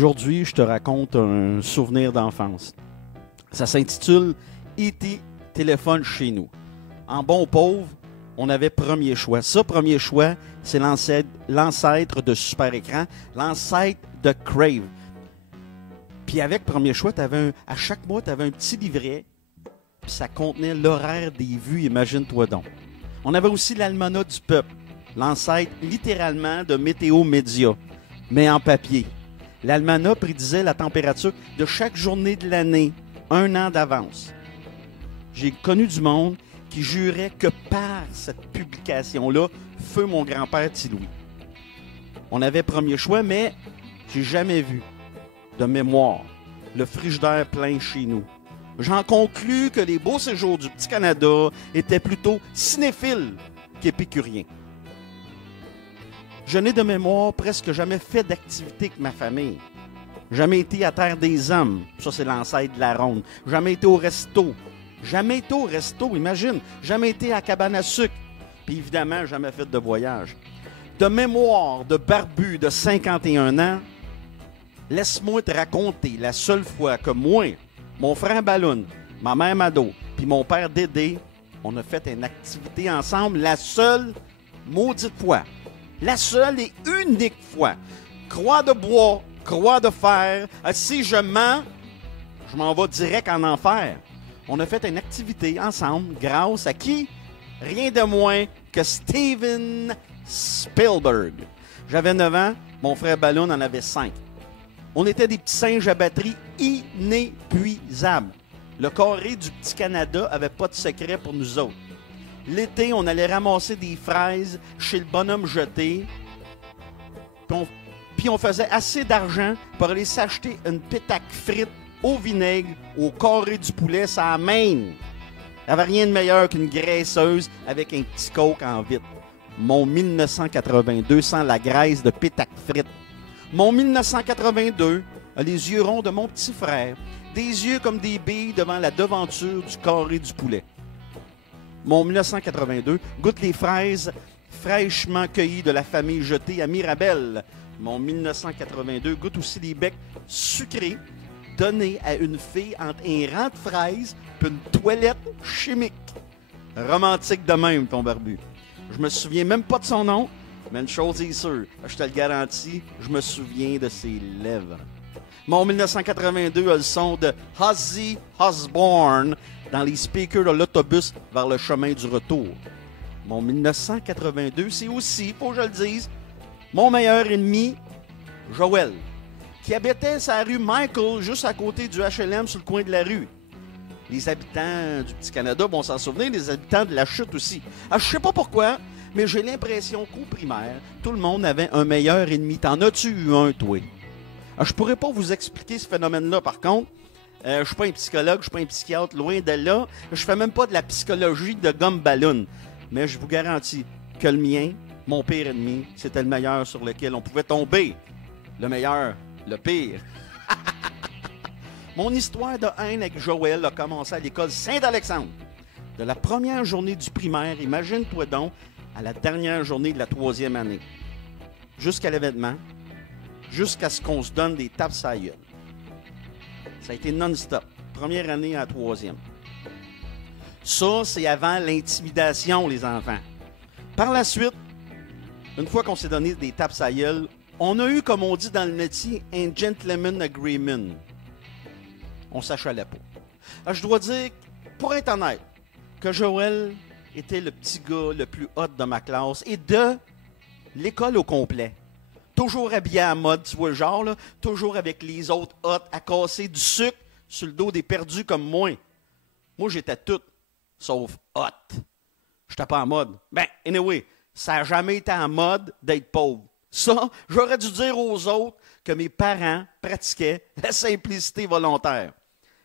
Aujourd'hui, je te raconte un souvenir d'enfance. Ça s'intitule « E.T. téléphone chez nous ». En bon pauvre, on avait Premier Choix. Ça, Premier Choix, c'est l'ancêtre de Super Écran, l'ancêtre de Crave. Puis avec Premier Choix, à chaque mois, tu avais un petit livret, puis ça contenait l'horaire des vues, imagine-toi donc. On avait aussi l'Almanach du peuple, l'ancêtre littéralement de Météo Média, mais en papier. L'Almanach prédisait la température de chaque journée de l'année, 1 an d'avance. J'ai connu du monde qui jurait que par cette publication-là, feu mon grand-père Ti-Louis. On avait Premier Choix, mais j'ai jamais vu, de mémoire, le frigidaire plein chez nous. J'en conclus que les beaux séjours du Petit Canada étaient plutôt cinéphiles qu'épicuriens. Je n'ai de mémoire presque jamais fait d'activité avec ma famille. Jamais été à Terre des Hommes. Ça, c'est l'ancêtre de la ronde. Jamais été au resto. Jamais été au resto, imagine. Jamais été à cabane à sucre. Puis évidemment, jamais fait de voyage. De mémoire de barbu de 51 ans, laisse-moi te raconter la seule fois que moi, mon frère Balloun, ma mère Mado, puis mon père Dédé, on a fait une activité ensemble, la seule maudite fois. La seule et unique fois. Croix de bois, croix de fer. Si je mens, je m'en vais direct en enfer. On a fait une activité ensemble grâce à qui? Rien de moins que Steven Spielberg. J'avais 9 ans, mon frère Balloun en avait 5. On était des petits singes à batterie inépuisables. Le carré du Petit Canada avait pas de secret pour nous autres. L'été, on allait ramasser des fraises chez le bonhomme jeté. Puis on faisait assez d'argent pour aller s'acheter une pétaque frite au vinaigre, au carré du poulet, ça amène. Il n'y avait rien de meilleur qu'une graisseuse avec un petit coke en vitre. Mon 1982 sans la graisse de pétaque frite. Mon 1982 a les yeux ronds de mon petit frère, des yeux comme des billes devant la devanture du carré du poulet. Mon 1982 goûte les fraises fraîchement cueillies de la famille jetée à Mirabel. Mon 1982 goûte aussi les becs sucrés donnés à une fille entre un rang de fraises et une toilette chimique. Romantique de même, ton barbu. Je me souviens même pas de son nom, mais une chose est sûre, je te le garantis, je me souviens de ses lèvres. Mon 1982 a le son de Ozzy Osbourne dans les speakers de l'autobus vers le chemin du retour. Mon 1982, c'est aussi, faut que je le dise, mon meilleur ennemi, Joël, qui habitait sa rue Michael, juste à côté du HLM sur le coin de la rue. Les habitants du Petit Canada vont s'en souvenir, les habitants de la Chute aussi. Alors, je sais pas pourquoi, mais j'ai l'impression qu'au primaire, tout le monde avait un meilleur ennemi. T'en as-tu eu un, toi? Alors, je pourrais pas vous expliquer ce phénomène-là, par contre. Je suis pas un psychologue, je suis pas un psychiatre, loin de là. Je fais même pas de la psychologie de gomme ballon. Mais je vous garantis que le mien, mon pire ennemi, c'était le meilleur sur lequel on pouvait tomber. Le meilleur, le pire. Mon histoire de haine avec Joël a commencé à l'école Saint-Alexandre. De la première journée du primaire, imagine-toi donc, à la dernière journée de la 3e année. Jusqu'à l'événement, jusqu'à ce qu'on se donne des tapes à la gueule. Ça a été non-stop. Première année à la 3e. Ça, c'est avant l'intimidation, les enfants. Par la suite, une fois qu'on s'est donné des tapes à la gueule, on a eu, comme on dit dans le métier, un gentleman agreement. On s'achalait pas. Alors, je dois dire, pour être honnête, que Joël était le petit gars le plus hot de ma classe et de l'école au complet. Toujours habillé à mode, tu vois le genre, là, toujours avec les autres hot à casser du sucre sur le dos des perdus comme moi. Moi, j'étais tout sauf hot. J'étais pas en mode. Ben, anyway, ça n'a jamais été en mode d'être pauvre. Ça, j'aurais dû dire aux autres que mes parents pratiquaient la simplicité volontaire.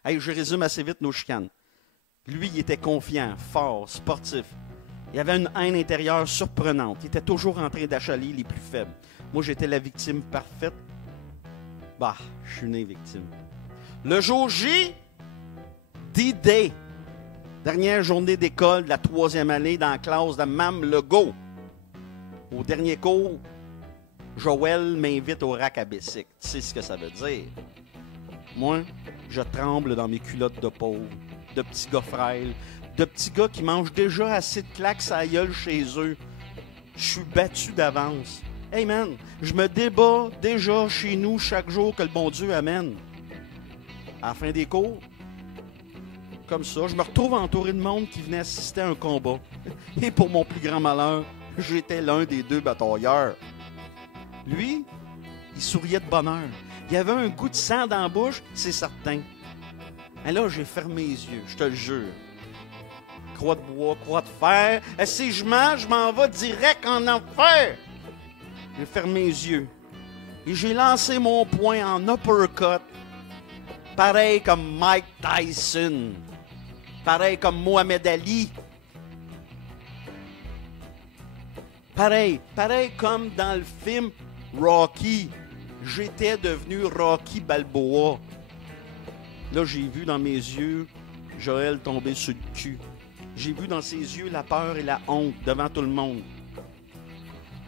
Hey, je résume assez vite nos chicanes. Lui, il était confiant, fort, sportif. Il avait une haine intérieure surprenante. Il était toujours en train d'achaler les plus faibles. Moi, j'étais la victime parfaite. Bah, je suis né victime. Le jour J, D-Day. Dernière journée d'école de la 3e année dans la classe de Mme Legault. Au dernier cours, Joël m'invite au rack à bicycle. Tu sais ce que ça veut dire. Moi, je tremble dans mes culottes de pauvre, de petits gars frêles, de petits gars qui mangent déjà assez de claques à gueule chez eux. Je suis battu d'avance. Hey man, je me débat déjà chez nous chaque jour que le bon Dieu amène. À la fin des cours, comme ça, je me retrouve entouré de monde qui venait assister à un combat. Et pour mon plus grand malheur, j'étais l'un des deux batailleurs. Lui, il souriait de bonheur. Il avait un goût de sang dans la bouche, c'est certain. Et là, j'ai fermé les yeux, je te le jure. Croix de bois, croix de fer. Et si je m'en vais direct en enfer. J'ai fermé les yeux. Et j'ai lancé mon poing en uppercut. Pareil comme Mike Tyson. Pareil comme Mohamed Ali. Pareil comme dans le film Rocky. J'étais devenu Rocky Balboa. Là, j'ai vu dans mes yeux Joël tomber sur le cul. J'ai vu dans ses yeux la peur et la honte devant tout le monde.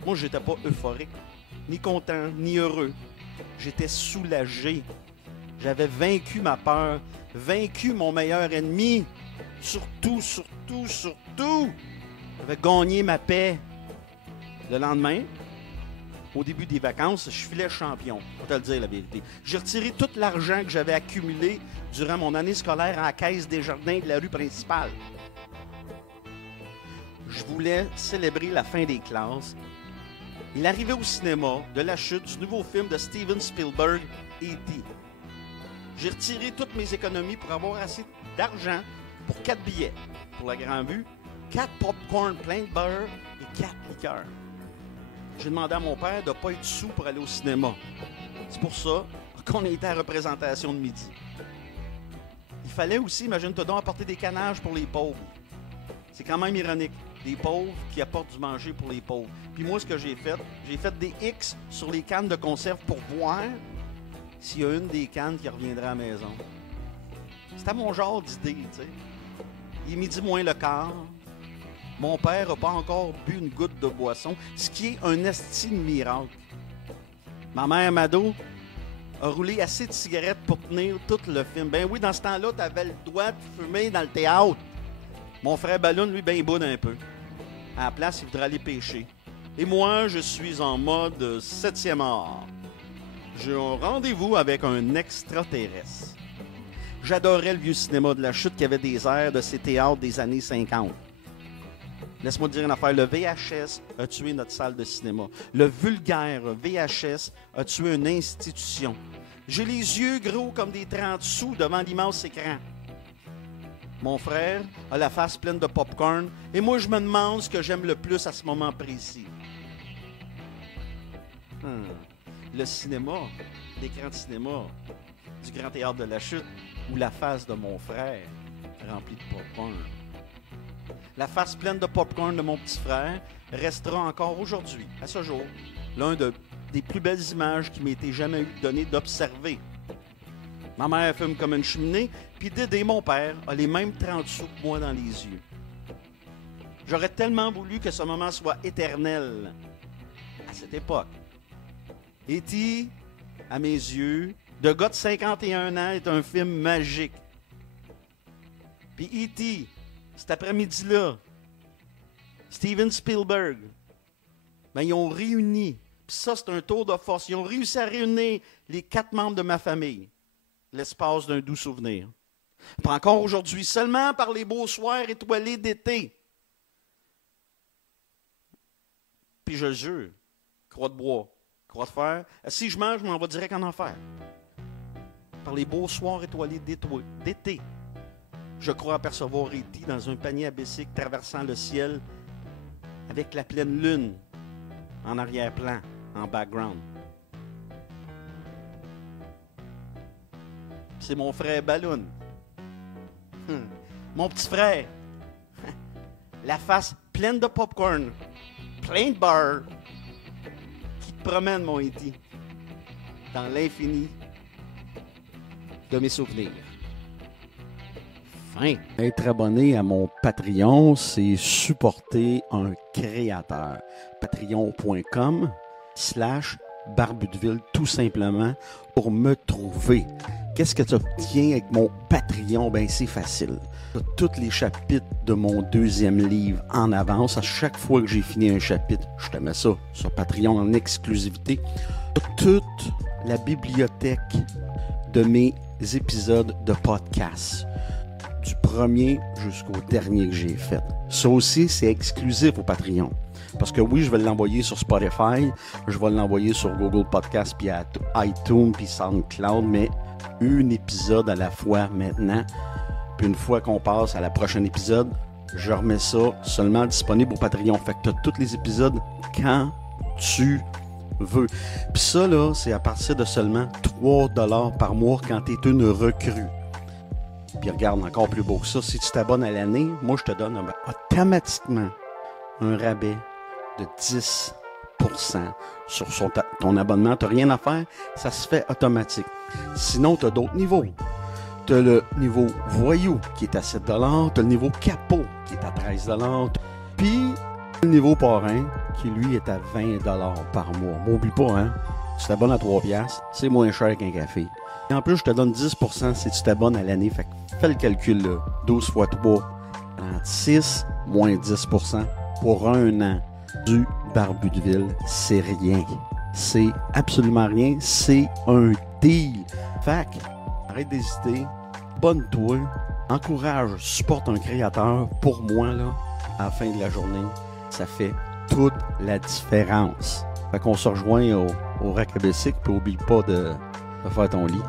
Moi, j'étais pas euphorique, ni content, ni heureux. J'étais soulagé. J'avais vaincu ma peur, vaincu mon meilleur ennemi. Surtout. J'avais gagné ma paix. Le lendemain, au début des vacances, je filais champion. Faut te le dire la vérité. J'ai retiré tout l'argent que j'avais accumulé durant mon année scolaire à la caisse des jardins de la rue principale. Je voulais célébrer la fin des classes. Il arrivait au cinéma de la chute du nouveau film de Steven Spielberg, E.T. J'ai retiré toutes mes économies pour avoir assez d'argent pour 4 billets pour la grande vue, 4 popcorn plein de beurre et 4 liqueurs. J'ai demandé à mon père de ne pas être sous pour aller au cinéma. C'est pour ça qu'on a été à la représentation de midi. Il fallait aussi, imagine-toi donc, apporter des canages pour les pauvres. C'est quand même ironique. Des pauvres qui apportent du manger pour les pauvres. Puis moi, ce que j'ai fait des X sur les cannes de conserve pour voir s'il y a une des cannes qui reviendra à la maison. C'était mon genre d'idée, tu sais. Il est midi moins le quart. Mon père n'a pas encore bu une goutte de boisson, ce qui est un esti de miracle. Ma mère, Mado, a roulé assez de cigarettes pour tenir tout le film. Ben oui, dans ce temps-là, tu avais le droit de fumer dans le théâtre. Mon frère Ballon, lui, ben boude un peu. À la place, il voudrait aller pêcher. Et moi, je suis en mode 7e art. J'ai un rendez-vous avec un extraterrestre. J'adorais le vieux cinéma de la chute qui avait des airs de ces théâtres des années 50. Laisse-moi te dire une affaire, le VHS a tué notre salle de cinéma. Le vulgaire VHS a tué une institution. J'ai les yeux gros comme des 30 sous devant l'immense écran. Mon frère a la face pleine de popcorn et moi, je me demande ce que j'aime le plus à ce moment précis. Le cinéma, l'écran de cinéma du Grand Théâtre de la Chute ou la face de mon frère remplie de popcorn. La face pleine de popcorn de mon petit frère restera encore aujourd'hui, à ce jour, l'un des plus belles images qui m'a été jamais donné d'observer. Ma mère fume comme une cheminée, puis Dédé, mon père, a les mêmes 30 sous que moi dans les yeux. J'aurais tellement voulu que ce moment soit éternel à cette époque. E.T., à mes yeux, de gars de 51 ans, est un film magique. Puis E.T., cet après-midi-là, Steven Spielberg, ben, ils ont réuni, puis ça, c'est un tour de force, ils ont réussi à réunir les 4 membres de ma famille, l'espace d'un doux souvenir. Pas encore aujourd'hui, seulement par les beaux soirs étoilés d'été. Puis je jure, croix de bois, croix de fer, si je mange, je m'en vais direct en enfer. Par les beaux soirs étoilés d'été, je crois apercevoir E.T. dans un panier à bicycle traversant le ciel avec la pleine lune en arrière-plan, en background. C'est mon frère Balloon. Mon petit frère. La face pleine de popcorn, plein de beurre, qui te promène, mon E.T., dans l'infini de mes souvenirs. Fin. Être abonné à mon Patreon, c'est supporter un créateur. Patreon.com patreon.com/barbudeville, tout simplement, pour me trouver. Qu'est-ce que tu obtiens avec mon Patreon? Ben, c'est facile. Tu as tous les chapitres de mon 2e livre en avance. À chaque fois que j'ai fini un chapitre, je te mets ça sur Patreon en exclusivité. Tu as toute la bibliothèque de mes épisodes de podcast, du premier jusqu'au dernier que j'ai fait. Ça aussi, c'est exclusif au Patreon. Parce que oui, je vais l'envoyer sur Spotify, je vais l'envoyer sur Google Podcast, puis iTunes, puis SoundCloud, mais un épisode à la fois maintenant. Puis une fois qu'on passe à la prochaine épisode, je remets ça seulement disponible au Patreon. Fait que tu as tous les épisodes quand tu veux. Puis ça, là, c'est à partir de seulement 3$ par mois quand tu es une recrue. Puis regarde, encore plus beau que ça, si tu t'abonnes à l'année, moi, je te donne automatiquement un rabais de 10% sur ton abonnement. Tu n'as rien à faire, ça se fait automatique. Sinon, tu as d'autres niveaux. Tu as le niveau voyou qui est à 7$. Tu as le niveau capot qui est à 13$. Puis le niveau parrain qui, lui, est à 20$ par mois. M'oublie pas, hein? Tu t'abonnes à 3$, c'est moins cher qu'un café. Et en plus, je te donne 10% si tu t'abonnes à l'année. Fait que fais le calcul là. 12 x 3, 36, moins 10% pour un an du Barbudeville. C'est rien. C'est absolument rien. C'est un deal. Fait que, arrête d'hésiter. Abonne-toi. Encourage, supporte un créateur. Pour moi, là, à la fin de la journée, ça fait toute la différence. Fait qu'on se rejoint au Rack à Bicycle, puis oublie pas de faire ton lit.